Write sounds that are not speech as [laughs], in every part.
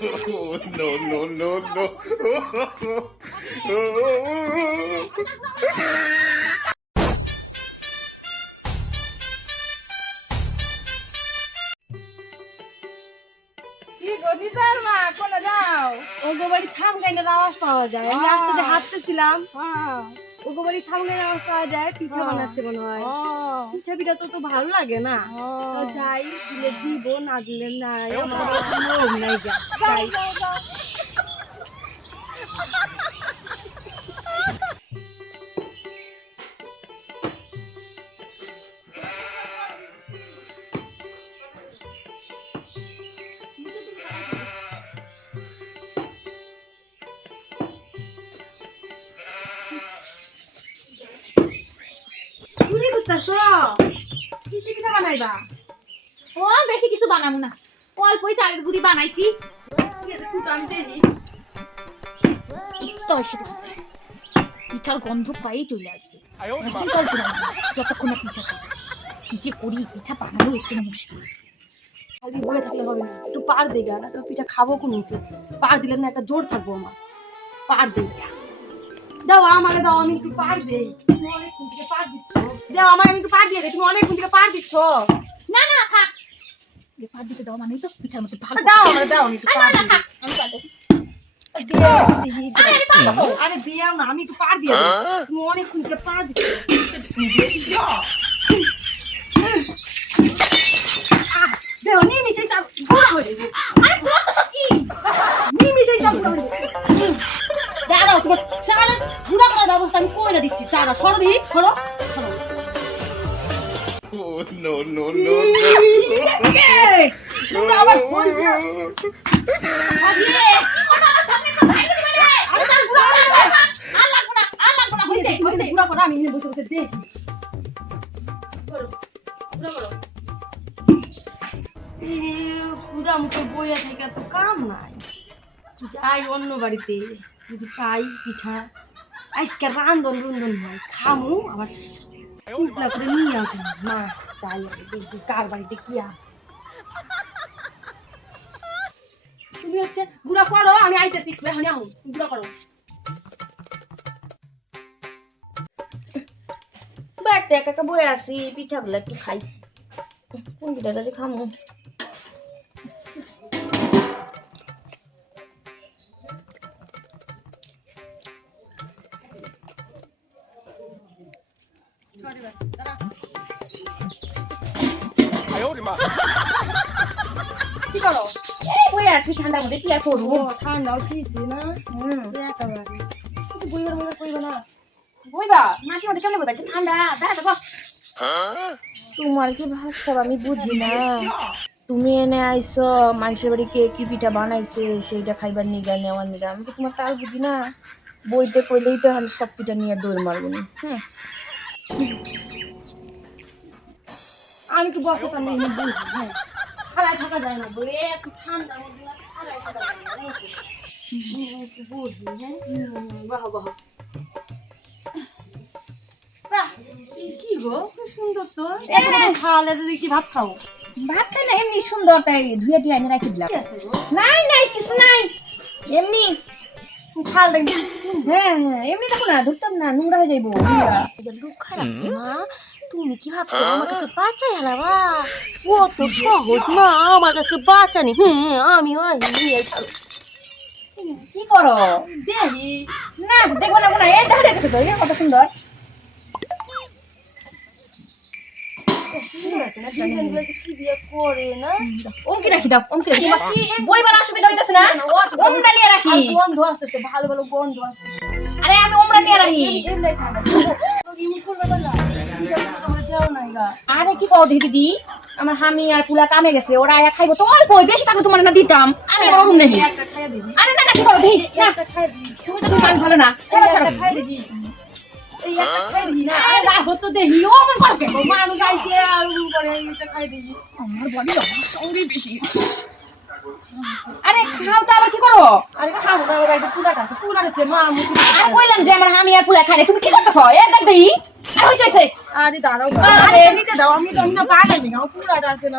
Oh, no, no, no, no. কি গদিদার মা কোনে যাও ওগো বাড়ি ছাম গাইনের আওয়াজ পাওয়া যায় আমি। রাস্তাতে হাঁটতেছিলাম হ্যাঁ ওগো বাড়ি ছাগলের আওয়াজ পাওয়া যায় পিঠা বানাচ্ছে মনে হয়। ও পিঠা পিঠা তো তো ভালো লাগে না। যাই দিলে দিব না দিলে নাই। নাই [laughs] যাই। করতেছো? কি পিঠা বানাইবা? ও বেশি কিছু বানাবো না। অল্পই চালের গুঁড়ি বানাইছি। পিঠার গন্ধ প্রায়ই চলে আসছে। যতক্ষণ পিঠা কি যে করি পিঠা বানানো একটু মুশকিল। খালি বয়ে থাকলে হবে না। একটু পার দেগা না তো পিঠা খাব কোন পার দিলে না একটা জোর থাকব আমার। পার দেগা দাও আমাকে দাও আমি একটু পার দেই। তুমি অনেকক্ষণ থেকে পার দিচ্ছ। দাও আমাকে আমি একটু পার দিয়ে দে তুমি অনেকক্ষণ থেকে পার দিচ্ছ। না না থাক। পাত দিতে দাও মানে তো পিঠার মধ্যে ভালো দাও আমার দাও আমি একটু পার দিই আমি দিই, আরে দিও না একটু পার দিয়ে তুমি থেকে পার দিচ্ছ। ঘোরা হয়ে গুড়া আর লাগবো না আমি বসে বসে দেখি। মুখে বইয়া থেকে তো কাম নাই। যাই অন্য বাড়িতে যদি পাই পিঠা। আজকে রান্ধন রন্ধন খামু আবার করে নিয়ে আসুন মা চাই আমি দেখি কার বাড়িতে কি তুমি হচ্ছে গুড়া করো আমি আইতেছি এখন গুড়া করো বাড়িতে একা একা বয়ে আসি পিঠাগুলো একটু খাই কোন পিঠাটা যে খামু কি করো এই বয়ে ঠান্ডার মধ্যে কি আর করব ও ঠান্ডা না হুম একেবারে বইবার মনে করবে না বইবা মাটির মধ্যে কেমন বইবা ঠান্ডা দাঁড়া থাকো তোমার কি ভাবছ আমি বুঝি না তুমি এনে আইছো মানুষের বাড়ি কে কি পিঠা বানাইছে সেইটা খাইবার নিগা নেওয়ার নিগা আমি কি তোমার তাল বুঝি না বইতে কইলেই তো আমি সব পিঠা নিয়ে দৌড় মারবো না হুম আমি তো বসে কানে এনে হ্যাঁ। খাড়ায় থাকা যায় না। বলে এত ঠান্ডার মধ্যে থাকা যায় না। একটু বুঝি হ্যাঁ। বাহ কি গো সুন্দর তো। খাওয়ালে তো দেখি ভাত খাও ভাত এমনি সুন্দর তাই ধুয়ে দিয়ে এনে রাখি দিলাম। আছে নাই নাই কিছু নাই। এমনি খাল দেখি। হ্যাঁ হ্যাঁ এমনি দেখো না ধরতাম না নোংরা হয়ে যাইবো দুঃখ খারাপ মা তুমি কি ভাবছ? আমার কাছে বাচ্চা হারাবা ও তো সহজ না। আমার কাছে বাচ্চা নেই হ্যাঁ আমি নিয়ে কি করো? দেখি না দেখব না না এই দেখা দেখছ তো এ কত সুন্দর। অসুবিধা ওমটা নিয়ে রাখি ভালো ভালো আরে ওমরা কি কও দিদি দিদি আমার হামি আর পুলা কামে গেছে ওরা এক খাইবো তো অল্প বেশি থাকলে তোমার না দিতাম আমি আর নেই আরে না না কি করো? দিই না। তুমি তো ভালো না। আরে আইছে আর খাও তো আবার কি করো? আরে খাব না ওরা একটা পুরাটা আছে পুরাটা মা মুখে আরে কইলাম যে আমার হামি আর পুলা খারে তুমি কি করতেছো? এ দেখ দেই আর হইছে আরে দাঁড়াও আরে নিতে দাও আমি তো না বাগানি না পুরাটা আছে না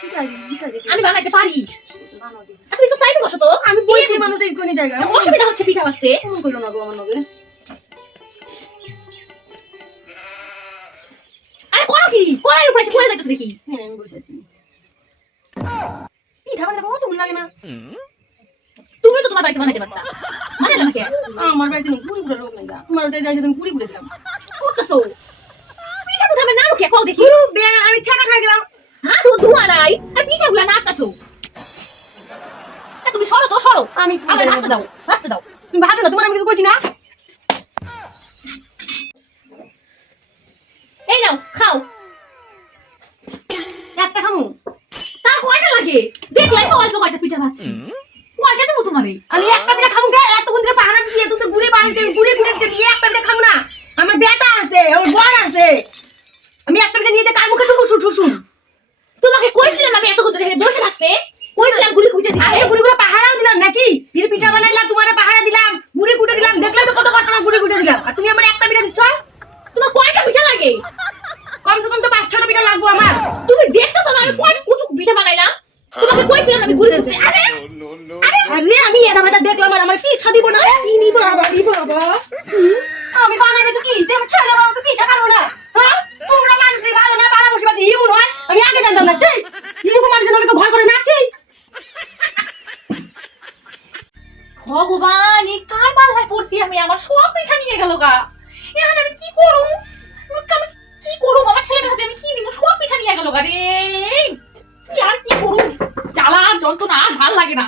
শিখাই আমি বানাইতে পারি। তুমি তো সাইডে বসো তো। আমি বলছি মানুষ এই কোন জায়গায় অসুবিধা হচ্ছে পিঠা বাজতে। করল না গো আমার আরে করো কি? কড়াইয়ের উপরে পড়ে যাইতেছো দেখি। হ্যাঁ আমি বসে আছি। পিঠা বানাতে বাবা তো লাগে না। তুমি তো তোমার বাড়িতে বানাইতে পারতা। মানে লাগে আমার বাড়িতে লোক নাই গা। তোমার বাড়িতে যাই তুমি কুড়ি কুড়ি দিলাম। করতেছো? পিঠা উঠাবে না রুকে কল দেখি। আমি ছাকা খাই গেলাম। তো ধোয়া নাই আর নাচতাছো তুমি সরো তো সরো। আমি আমার রাস্তা দাও রাস্তা দাও। তুমি না তোমার আমি কিছু কইছি না? এই নাও খাও। একটা খামু। তার কয়টা লাগে? দেখলাই তো অল্প কয়টা পিঠা ভাজছি কয়টা দেবো তোমারে? আমি একটা পিঠা খামু গে এত থেকে দিয়ে তুই তো ঘুরে বাড়িতে ঘুরে ঘুরে দিয়ে একটা পিঠা খামু না আমার বেটা আছে আমার বড় আছে আমি একটা পিঠা নিয়ে যে কার মুখে ঠুকু শুটু শুন তোমাকে কইছিলাম আমি এত কথা এখানে বসে থাকতে কইছিলাম গুড়ি খুঁজে দিতে আরে গুড়ি গুড়ি পাহাড়াও দিলাম নাকি ফির পিঠা বানাইলাম তোমার পাহাড়া দিলাম গুড়ি গুটে দিলাম দেখলে তো কত কষ্ট করে গুড়ি গুটে দিলাম আর তুমি আমার একটা পিঠা দিচ্ছ তোমার লাগে কমসে কম তো পাঁচ ছটা পিঠা লাগবো আমার। তুমি দেখতেছো না আমি কয়টা কুটুক পিঠা বানাইলাম? তোমাকে কইছিলাম আমি ঘুরে ঘুরতে। আরে. আরে আমি এটা বাজা দেখলাম আর আমার পিঠা দিব না। কি নিব বাবা নিব বাবা আমি বানাইবে তো কি? দেখ ছেলে বাবা তো পিঠা খাব না। হ্যাঁ? তোমরা মানুষ ভালো না পাড়া বসে বাতি এমন হয়। আমি আগে জানতাম না চাই এরকম মানুষের নাকি তো ভয় করে নাচি। ভগবান এই কার বালায় পড়ছি আমি? আমার সব পিঠা নিয়ে গেল গা। পিঠা নিয়ে গেল গা রে কি আর কি করু জ্বালা আর যন্ত্রণা ভালো লাগে না।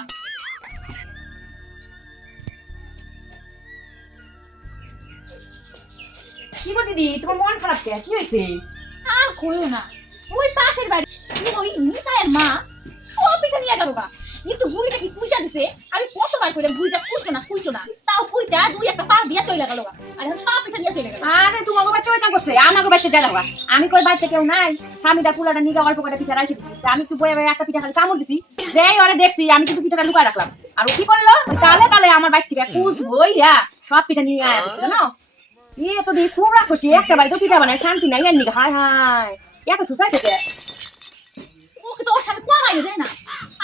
কি গো দিদি, তোমার মন খারাপ কে? কি হয়েছে? আর কইও না, ওই পাশের বাড়ি, ওই নিতায়ের মা সব পিঠা নিয়ে গেল গা। একটু বুড়িটা কি কুইটা দিছে? আমি কতবার কইলাম বুড়িটা কুইটো না কুইটো না। দুই একটা পা দিয়া চলে গেল সব পিঠা চলে গেল আরে তোমার বাবা চলে করছে? বাড়িতে যা আমি কই বাড়িতে কেউ নাই। স্বামীটা পুলাটা নিয়ে অল্প কটা পিঠা রাখি দিছি। আমি একটু বয়ে বয়ে একটা পিঠা খালি কামড় দিছি। যেই ওরে দেখছি, আমি কিন্তু পিঠাটা লুকায় রাখলাম। আর কি করল? তালে তালে আমার বাড়ি থেকে কুচ বইরা সব পিঠা নিয়ে আয়া জানো এ তো দেখি খুব রাগ একটা বাড়ি তো পিঠা বানায়, শান্তি নাই আর নিগা হায় হায়। এত সুসাই থেকে ওকে তো ওর সামনে কমাই দেয় না।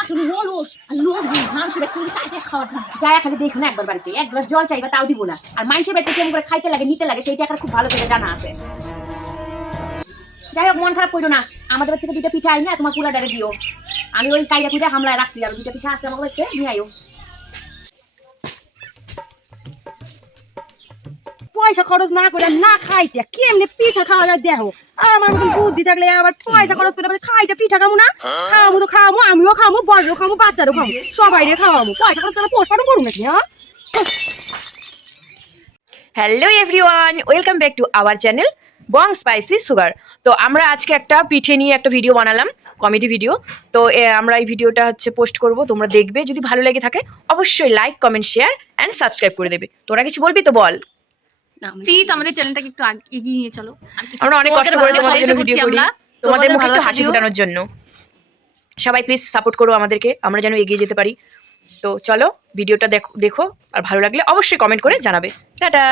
আসলে রোলস আর লোভ মানুষের খালি চাই চাই খাওয়ার না যায় খালি দেখো না একবার বাড়িতে, এক গ্লাস জল চাইবা তাও দিব না। আর মানুষের বাড়িতে কেমন করে খাইতে লাগে, নিতে লাগে, সেইটা একটা খুব ভালো করে জানা আছে। যাই হোক, মন খারাপ করো না। আমাদের বাড়ি থেকে দুইটা পিঠা আই না তোমার কুলা ডারে দিও। আমি ওই কাইরা কুইরা হামলায় রাখছি, আর দুইটা পিঠা আছে আমার বাড়িতে, নিয়ে আইও। পয়সা খরচ না করে না খাইতে, কেমনে পিঠা খাওয়া যায় দেখো? আর আমার মতন বুদ্ধি থাকলে আবার পয়সা খরচ করে খাইতে পিঠা খামু না? খামু তো খামু, আমিও খামু বড়ও খামু, বাচ্চারও খামু সবাই রে খাওয়ামু। পয়সা খরচ করে পোস্টমার্টম করুন নাকি হ্যাঁ? Hello everyone welcome back to our channel Bong spicy sugar তো আমরা আজকে একটা পিঠে নিয়ে একটা ভিডিও বানালাম কমেডি ভিডিও তো আমরা এই ভিডিওটা হচ্ছে পোস্ট করব, তোমরা দেখবে, যদি ভালো লেগে থাকে, অবশ্যই like comment share and subscribe করে দেবে। তোরা কিছু বলবি তো বল। প্লিজ আমাদের চ্যানেলটাকে একটু এগিয়ে নিয়ে চলো। আমরা অনেক কষ্ট করে তোমাদের জন্য ভিডিও করি। তোমাদের মুখে একটু হাসি। ফোটানোর জন্য। সবাই প্লিজ সাপোর্ট করো আমাদেরকে আমরা যেন এগিয়ে যেতে পারি। তো চলো ভিডিওটা দেখো দেখো আর ভালো লাগলে অবশ্যই কমেন্ট করে জানাবে। টাটা!